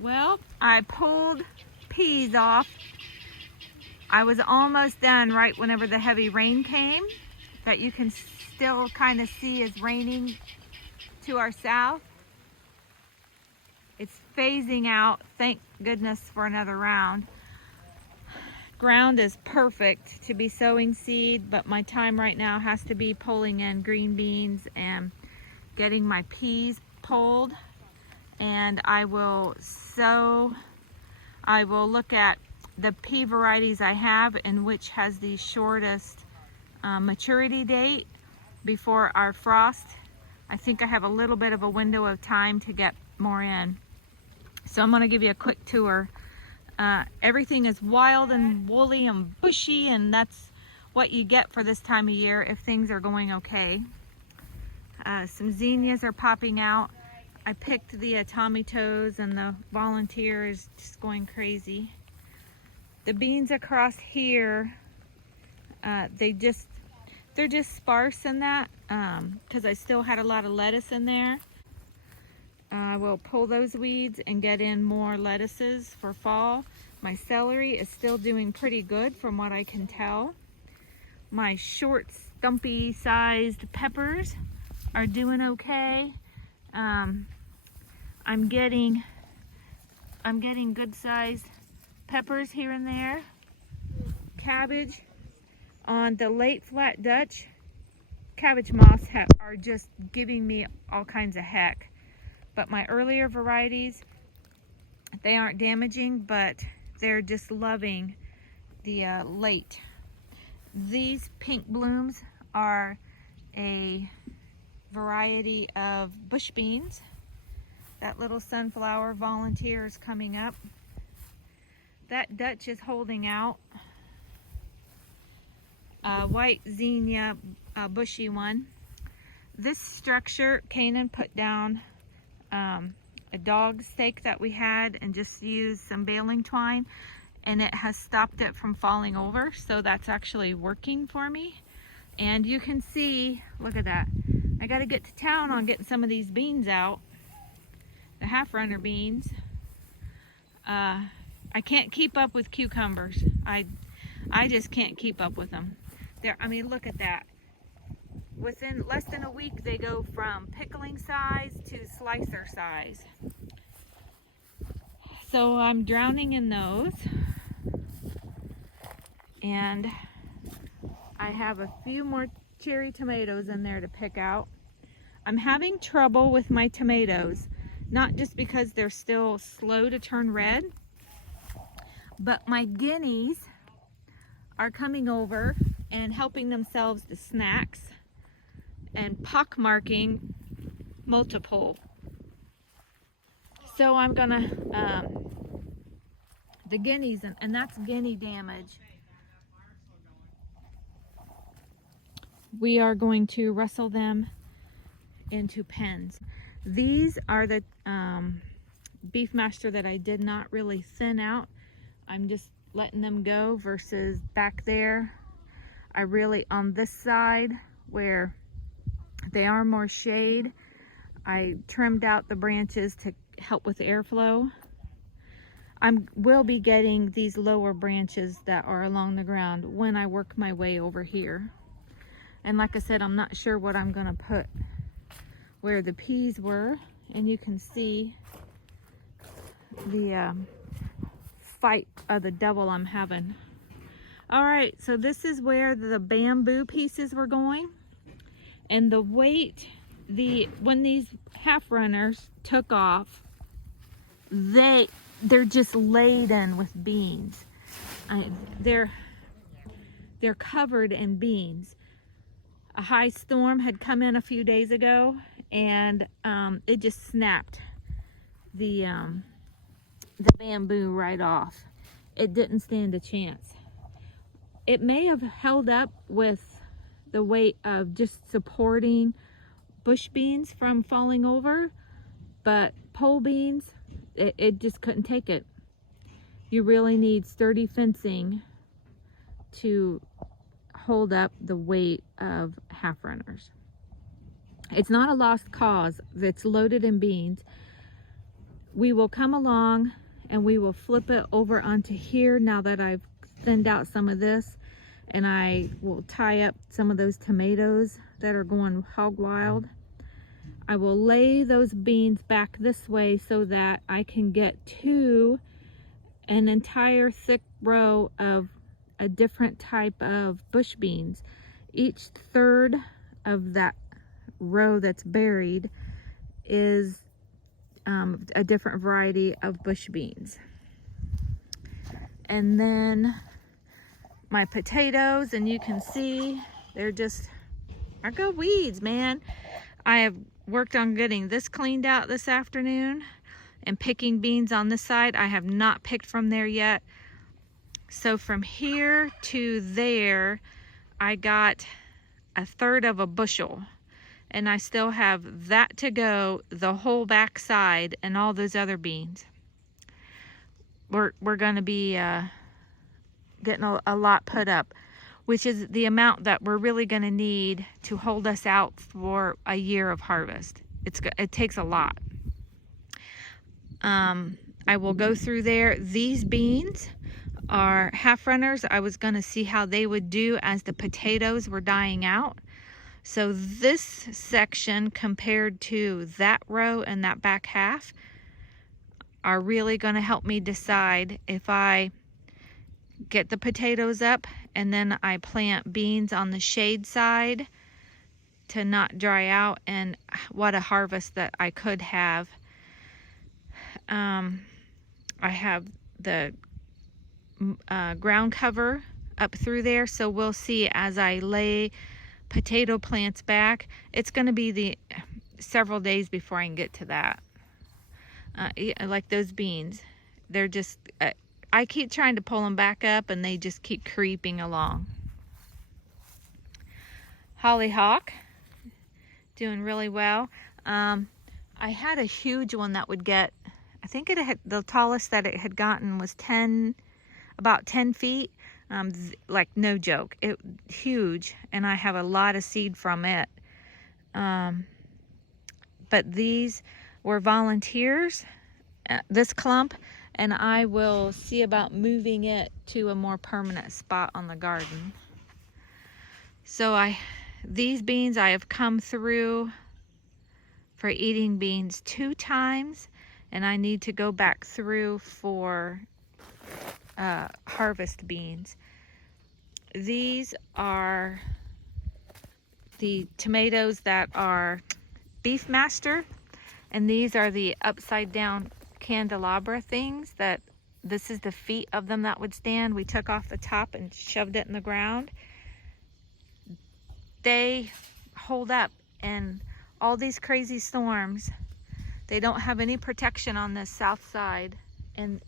Well, I pulled peas off. I was almost done right whenever the heavy rain came that you can still kind of see is raining to our south. It's phasing out, thank goodness for another round. Ground is perfect to be sowing seed, but my time right now has to be pulling in green beans and getting my peas pulled. And I will look at the pea varieties I have and which has the shortest maturity date before our frost. I think I have a little bit of a window of time to get more in. So I'm going to give you a quick tour. Everything is wild and woolly and bushy, and that's what you get for this time of year if things are going okay. Some zinnias are popping out. I picked the tomatoes, and the volunteer is just going crazy. The beans across here, they're just sparse in that because I still had a lot of lettuce in there. I will pull those weeds and get in more lettuces for fall. My celery is still doing pretty good from what I can tell. My short, stumpy sized peppers are doing okay. I'm getting good sized peppers here and there. Cabbage on the late flat Dutch, cabbage moths are just giving me all kinds of heck. But my earlier varieties, they aren't damaging, but they're just loving the late. These pink blooms are a variety of bush beans. That little sunflower volunteer is coming up. That Dutch is holding out. White zinnia, bushy one. This structure, Kanan put down a dog stake that we had and just used some baling twine, and it has stopped it from falling over, so that's actually working for me. And you can see, look at that, I got to get to town on getting some of these beans out, the half-runner beans. I can't keep up with cucumbers. I just can't keep up with them. I mean, look at that. Within less than a week, they go from pickling size to slicer size. So I'm drowning in those. And I have a few more cherry tomatoes in there to pick out. I'm having trouble with my tomatoes, not just because they're still slow to turn red, but my guineas are coming over and helping themselves to snacks and pockmarking multiple. So I'm gonna, the guineas, and that's guinea damage. We are going to wrestle them into pens. These are the beef master that I did not really thin out. I'm just letting them go versus back there. I really, on this side where they are more shade, I trimmed out the branches to help with airflow. I will be getting these lower branches that are along the ground when I work my way over here. And like I said, I'm not sure what I'm gonna put where the peas were, and you can see the fight of the devil I'm having. All right, so this is where the bamboo pieces were going, and the weight, when these half runners took off, they're just laden with beans. They're covered in beans. A high storm had come in a few days ago, and it just snapped the bamboo right off. It didn't stand a chance. It may have held up with the weight of just supporting bush beans from falling over, but pole beans, it just couldn't take it. You really need sturdy fencing to hold up the weight of half runners. It's not a lost cause. It's loaded in beans. we will come along and we will flip it over onto here now that I've thinned out some of this, and I will tie up some of those tomatoes that are going hog wild. I will lay those beans back this way so that I can get to an entire thick row of a different type of bush beans. Each third of that row that's buried is a different variety of bush beans. And then my potatoes, and you can see they're just, I got weeds, man. I have worked on getting this cleaned out this afternoon and picking beans on this side. I have not picked from there yet. So from here to there, I got a third of a bushel, and I still have that to go, the whole back side and all those other beans. We're gonna be getting a lot put up, which is the amount that we're really gonna need to hold us out for a year of harvest. It takes a lot. I will go through there. These beans are half runners. I was gonna see how they would do as the potatoes were dying out. So this section compared to that row and that back half are really gonna help me decide if I get the potatoes up and then I plant beans on the shade side to not dry out, and what a harvest that I could have. I have the ground cover up through there, so we'll see as I lay potato plants back. It's going to be the several days before I can get to that. Like those beans, they're just I keep trying to pull them back up and they just keep creeping along. Hollyhock doing really well. I had a huge one that would get, I think it had, the tallest that it had gotten was about 10 feet. Like no joke, it huge, and I have a lot of seed from it. But these were volunteers, this clump, and I will see about moving it to a more permanent spot on the garden. So these beans I have come through for eating beans 2 times, and I need to go back through for harvest beans. These are the tomatoes that are Beefmaster, and these are the upside down candelabra things that this is the feet of them that would stand. We took off the top and shoved it in the ground. They hold up, and all these crazy storms, they don't have any protection on this south side, and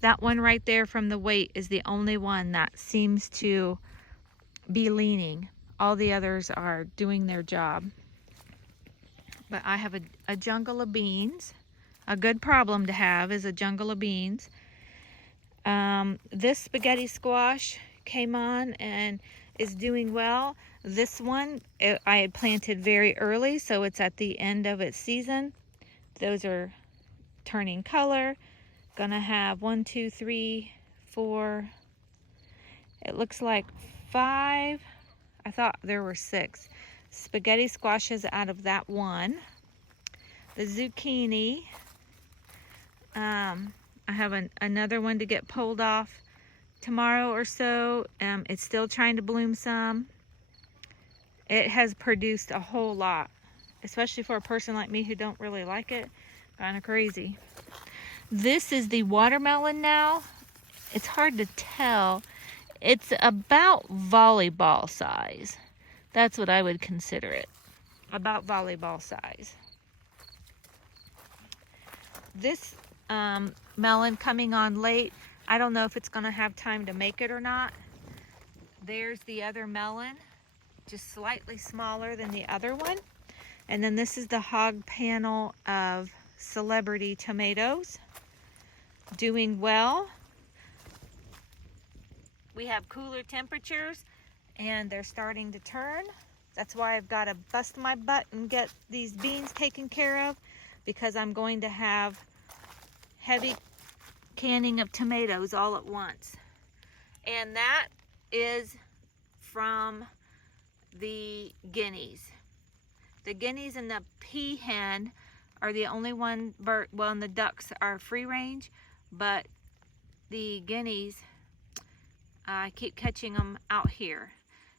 that one right there from the weight is the only one that seems to be leaning. All the others are doing their job. But I have a jungle of beans. A good problem to have is a jungle of beans. This spaghetti squash came on and is doing well. This one I had planted very early, so it's at the end of its season. Those are turning color. Gonna have 1, 2, 3, 4. It looks like 5. I thought there were 6 spaghetti squashes out of that one. The zucchini. I have another one to get pulled off tomorrow or so. It's still trying to bloom some. It has produced a whole lot, especially for a person like me who don't really like it. Kind of crazy. This is the watermelon now. It's hard to tell. It's about volleyball size. That's what I would consider it. About volleyball size. This melon coming on late. I don't know if it's going to have time to make it or not. There's the other melon, just slightly smaller than the other one. And then this is the hog panel of celebrity tomatoes. Doing well. We have cooler temperatures and they're starting to turn. That's why I've got to bust my butt and get these beans taken care of, because I'm going to have heavy canning of tomatoes all at once. And that is from the guineas. The guineas and the peahen are the only one bird, well, and the ducks are free range, but the guineas, I keep catching them out here,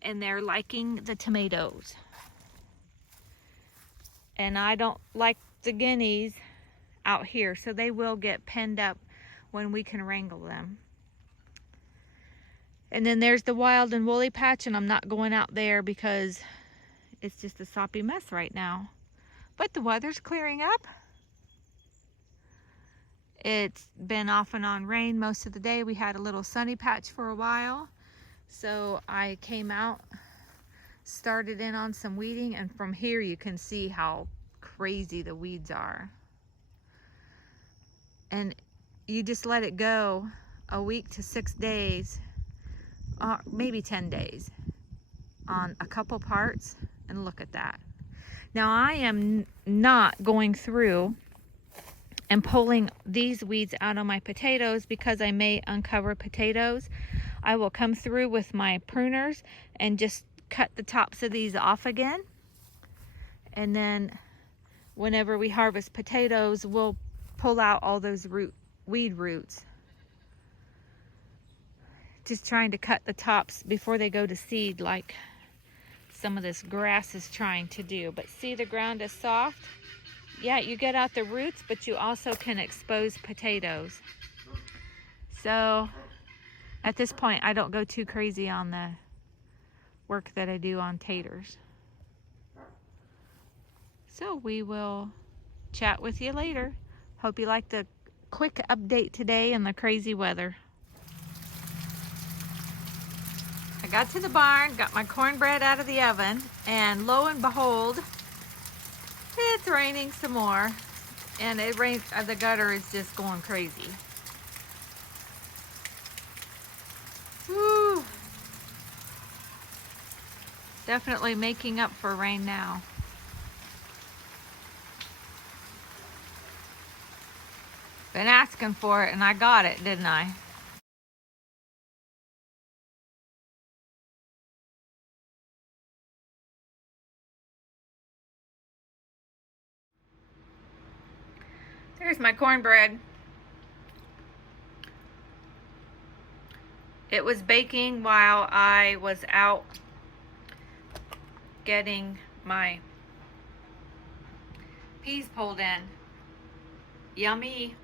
and they're liking the tomatoes. And I don't like the guineas out here, so they will get penned up when we can wrangle them. And then there's the wild and woolly patch, and I'm not going out there because it's just a soppy mess right now. But the weather's clearing up. It's been off and on rain most of the day. We had a little sunny patch for a while. So I came out, started in on some weeding, and from here you can see how crazy the weeds are. And you just let it go a week to 6 days, maybe 10 days on a couple parts, and look at that. Now I am not going through and pulling these weeds out of my potatoes because I may uncover potatoes. I will come through with my pruners and just cut the tops of these off again. And then whenever we harvest potatoes, we'll pull out all those weed roots. Just trying to cut the tops before they go to seed, like some of this grass is trying to do. But see, the ground is soft. Yeah, you get out the roots, but you also can expose potatoes. So at this point, I don't go too crazy on the work that I do on taters. So we will chat with you later. Hope you liked the quick update today and the crazy weather. I got to the barn, got my cornbread out of the oven, and lo and behold, it's raining some more. And it rains, the gutter is just going crazy. Woo! Definitely making up for rain now. Been asking for it and I got it, didn't I? There's my cornbread. It was baking while I was out getting my peas pulled in. Yummy.